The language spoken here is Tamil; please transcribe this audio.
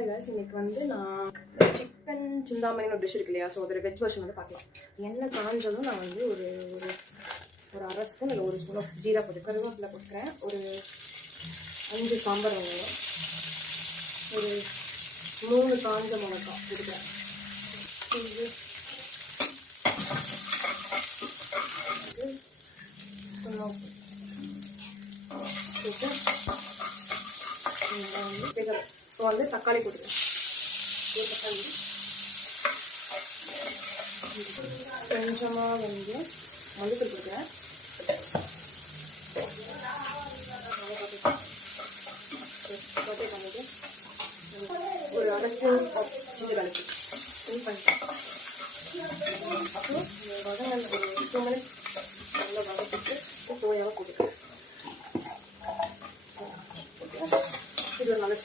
இன்னைக்கு வந்து நான் சிக்கன் சிந்தாமணின்னு ஒரு டிஷ் இருக்கு இல்லையா, ஸோ அதோட வெஜ் வெர்ஷன் வந்து பார்க்கலாம். எண்ணெய் காஞ்சதும் நான் வந்து ஒரு ஒரு ஒரு அரை ஸ்பூன் இல்லை 1 ஸ்பூன் ஜீரா போட்டு கருவேப்பிலை போட்டுக்கிறேன். ஒரு 5 சாம்பார் வெங்காயம், ஒரு 3 காஞ்ச மிளகாய் போட்டுக்கிறேன். இது போட்டு இப்போ வந்து தக்காளி போட்டுக்கிறேன். ஒரு தக்காளி கொஞ்சமாக வந்து மல்லித்தூள் போட்டுக்கிறேன். ஒரு அரை ஸ்பூன் ஜிஞ்சர் கார்லிக் பண்ணிட்டேன். அப்புறம் வதங்க ஒரு 2 மினிட்ஸ் நல்லா வதக்கிட்டு சோயாவை போட்டுக்கிறேன். இது ஒரு நல்ல